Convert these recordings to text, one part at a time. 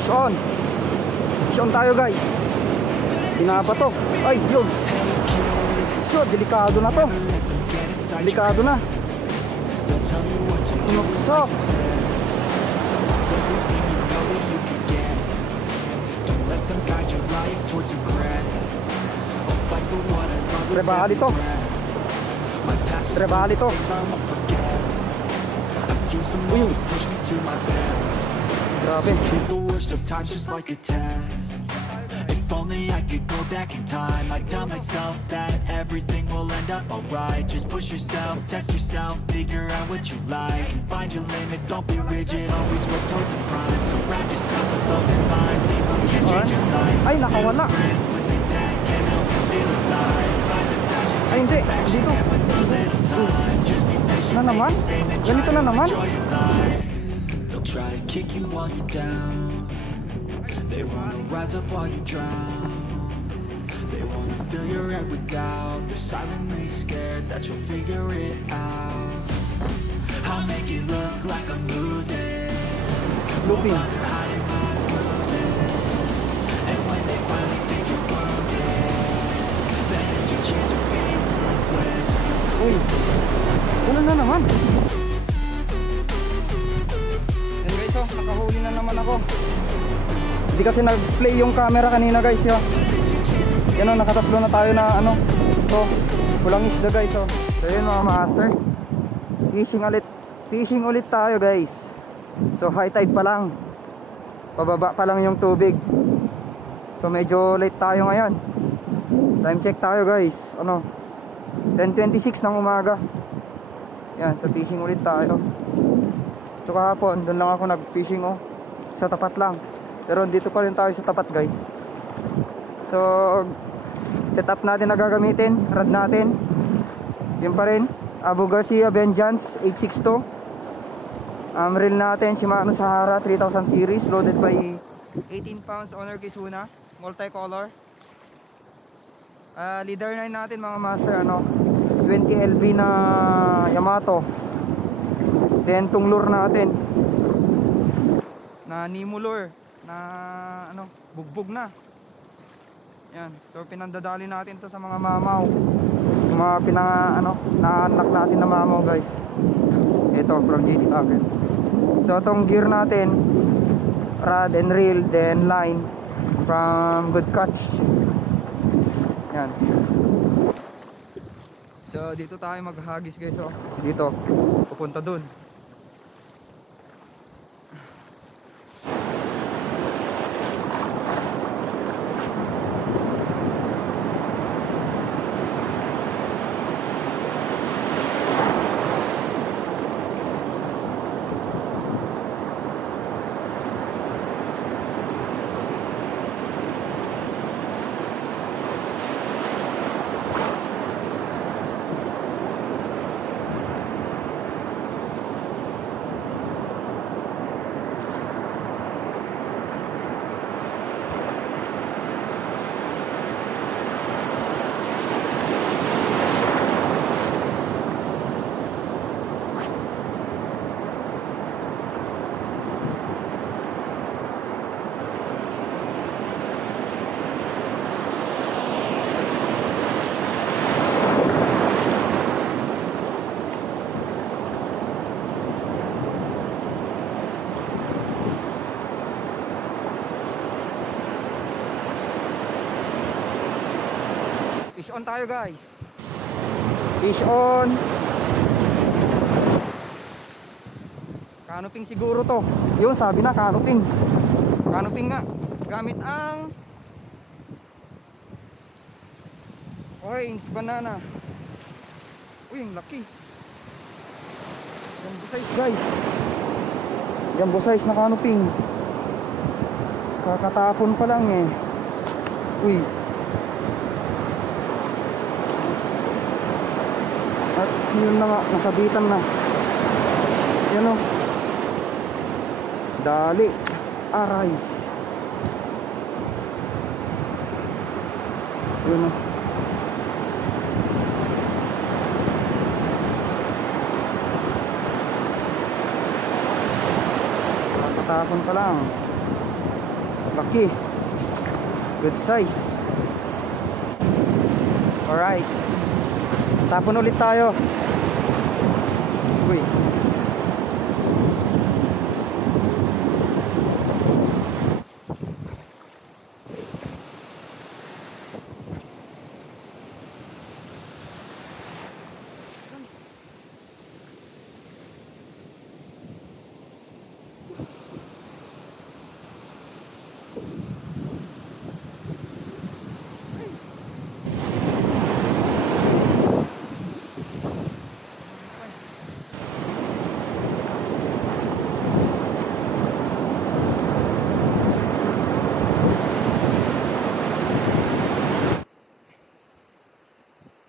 Fish on. Fish on tayo guys. Pinapa to. Ay yun. So delikado na to. Delikado na. Sinuksak. Trebali to. Trebali to. Uy. Grabe. If only I could go back in time, I'd tell myself that everything will end up alright. Just push yourself, test yourself, figure out what you like, and find your limits, don't be rigid, always work towards a prime. Surround yourself with open minds, people can change your life. Ay, nakawala. Ay, hindi. Dito. Na naman? Ganito na naman? They'll try to kick you while you're down. They wanna rise up while you drown. They wanna fill your head with doubt. They're silently scared that you'll figure it out. I'll make it look like I'm losing. Looping. And when they finally think you're wounded, then it's your chance to be ruthless. Uy, ano na naman? Yan guys, oh, nakahuli na naman ako. Hindi kasi nag-play yung camera kanina guys, oh. Yan, oh, nakatatlo na tayo na ano. So, walang isda guys, oh. So yun mga master, fishing ulit tayo guys. So high tide pa lang, pababa pa lang yung tubig. So medyo late tayo ngayon. Time check tayo guys, ano, 10:26 ng umaga. Yan, so fishing ulit tayo. So kahapon, doon lang ako nag-fishing, oh, sa tapat lang. Pero dito pa rin tayo sa tapat guys. So setup natin na gagamitin, rod natin yun pa rin, Abu Garcia Vengeance 862. Reel natin Shimano Sahara 3000 series, loaded by 18 pounds Honor Kizuna, multicolor. Leader 9 natin mga master, ano, 20 LB na Yamato. Then tong lure natin na Nemo lure na ano, bugbog na. Yan, so pinandadali natin to sa mga mamaw, mga na-unlock natin na mamaw guys. Ito from JD Tackle. So itong gear natin, rod and reel, then line from Good Catch. Yan. So dito tayo maghagis guys, oh. Dito pupunta dun. Fish on tayo guys. Fish on. Canoping siguro to. Yun, sabi na canoping. Canoping nga. Gamit ang orange banana. Uy, ang laki. Jumbo size guys. Jumbo size na canoping. Kakatapon pa lang eh. Uy. At yun na nga, nasabitan na. Yan o. Dali. Aray. Yun o. Tatapon pa lang. Laki. Good size. Alright. Tapon ulit tayo. Uy.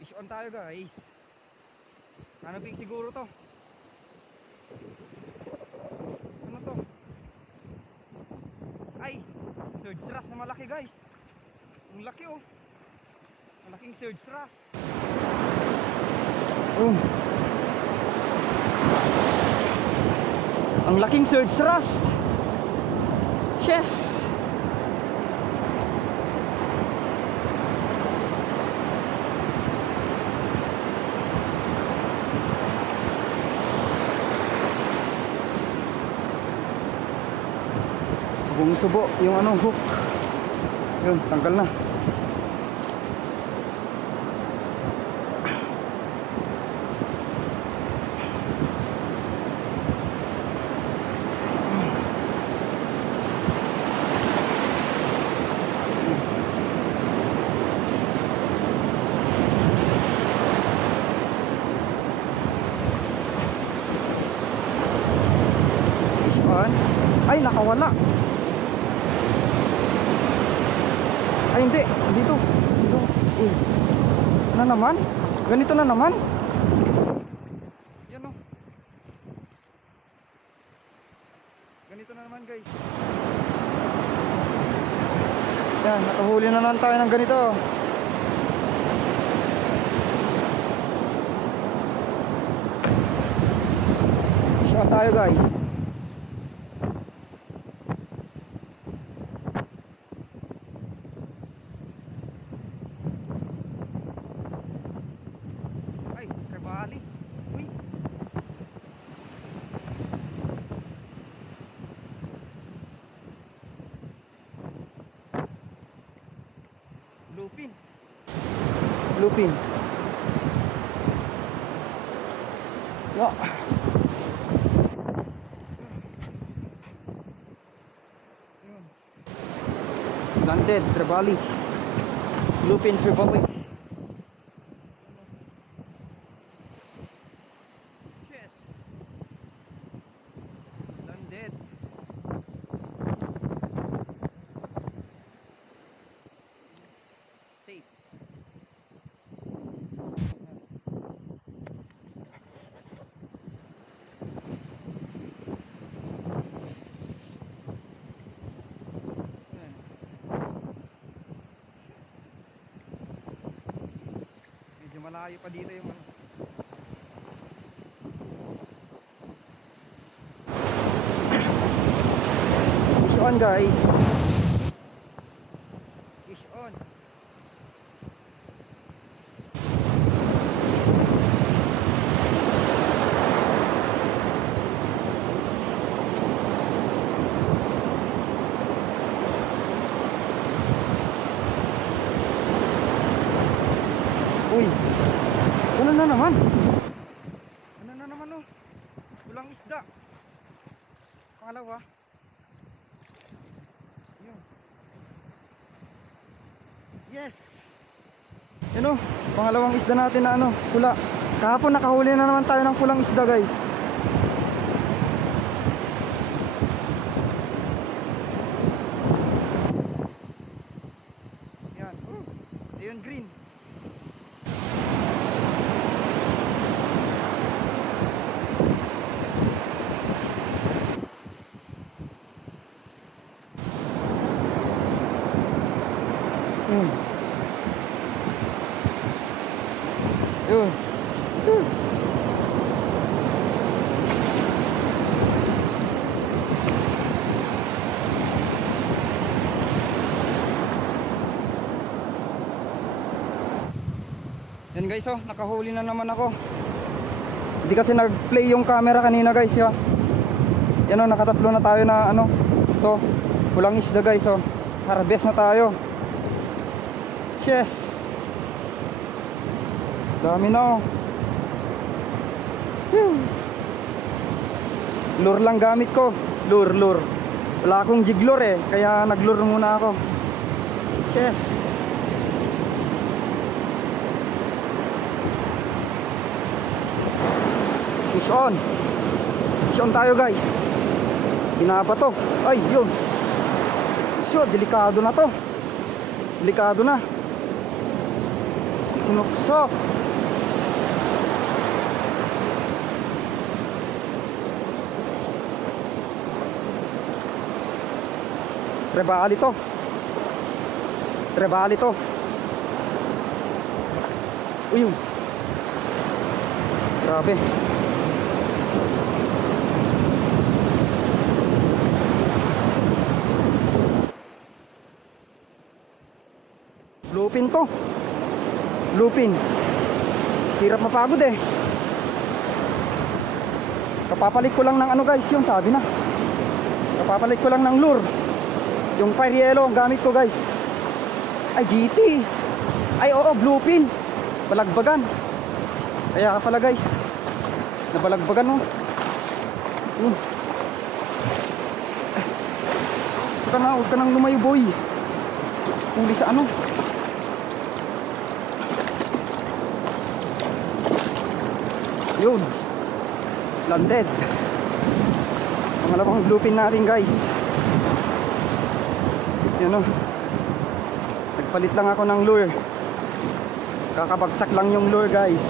Fish on tayo guys. Hanapin siguro to. Ano to? Ay, surge wrasse na malaki guys. Ang laki oh. Malaking surge wrasse. Oh. Ang laking surge wrasse. Yes. Subong-subo yung anong hook. Yun, tanggal na. Fish on. Ay, nakawala. Ay hindi, dito. Dito. Uy. Na naman? Ganito na naman? Yan oh. Ganito na naman guys. Yan, nakahuli na naman tayo ng ganito. Shot tayo guys. Uy. Lupin. Lupin. Ya. Landed, trevally. Lupin trevally. Safe. Medyo malayo pa dito yung ano. Fish on guys. Fish on. Uy, ano na naman? Ano na naman oh? Kulang isda. Pangalawa. Yun. Yes. Yan oh, pangalawang isda natin na ano, pula. Kahapon nakahuli na naman tayo ng pulang isda guys. Yan. Ayun green. Yun. Yan guys, oh, nakahuli na naman ako. Hindi kasi nag-play yung camera kanina guys, oh. Yan, oh, nakatatlo na tayo na ano. Ito, pulang isda guys, oh. Harvest na tayo. Yes. Dami na, oh. Whew. Lure lang gamit ko. Lure. Wala akong jig lure eh, kaya nag-lure muna ako. Yes. Fish on. Fish on tayo guys. Hinapa to. Ay, yun. So, delikado na to. Delikado na. Sinuksok. Trebali to. Trebali to. Uy. Grabe. Lupin to. Lupin. Hirap mapagod eh. Kapapalit ko lang ng ano guys, yung sabi na. Kapapalit ko lang ng lure. Yung fire yellow ang gamit ko guys. Ay GT. Ay oo, bluefin. Balagbagan. Kaya pala guys, nabalagbagan oh. Huwag ka nang lumayo boy. Huli sa ano. Yun. Landed. Pangalawang bluefin natin guys. Yan o. Nagpalit lang ako ng lure. Kakabagsak lang yung lure guys.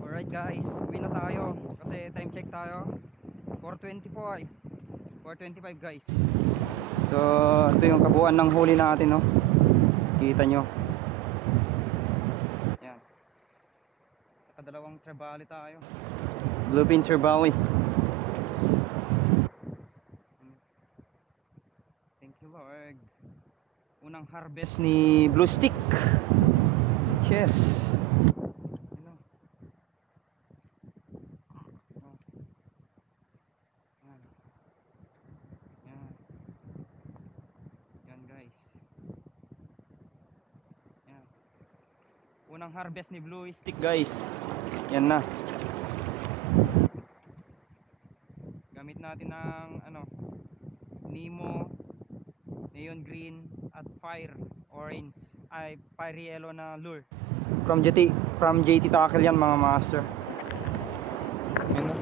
Alright guys, uwi na tayo. Kasi time check tayo 4:25 guys. So ito yung kabuuan ng huli natin no. Kita nyo. Yan. Nakadalawang trebali tayo. Bluefin trebali. Thank you Lord. Unang harvest ni Blue Stick. Cheers. Yan guys. Yan. Unang harvest ni Blue Stick guys. Yan na. Gamit natin ng ano, Nemo, Neon Green at Fire Orange, ay Fire Yellow na lure. From JT Tackle yan mga master. Yan na.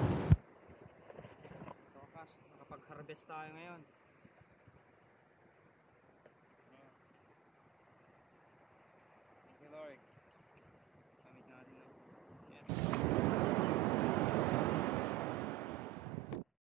So fast, nakapag-harvest tayo ngayon.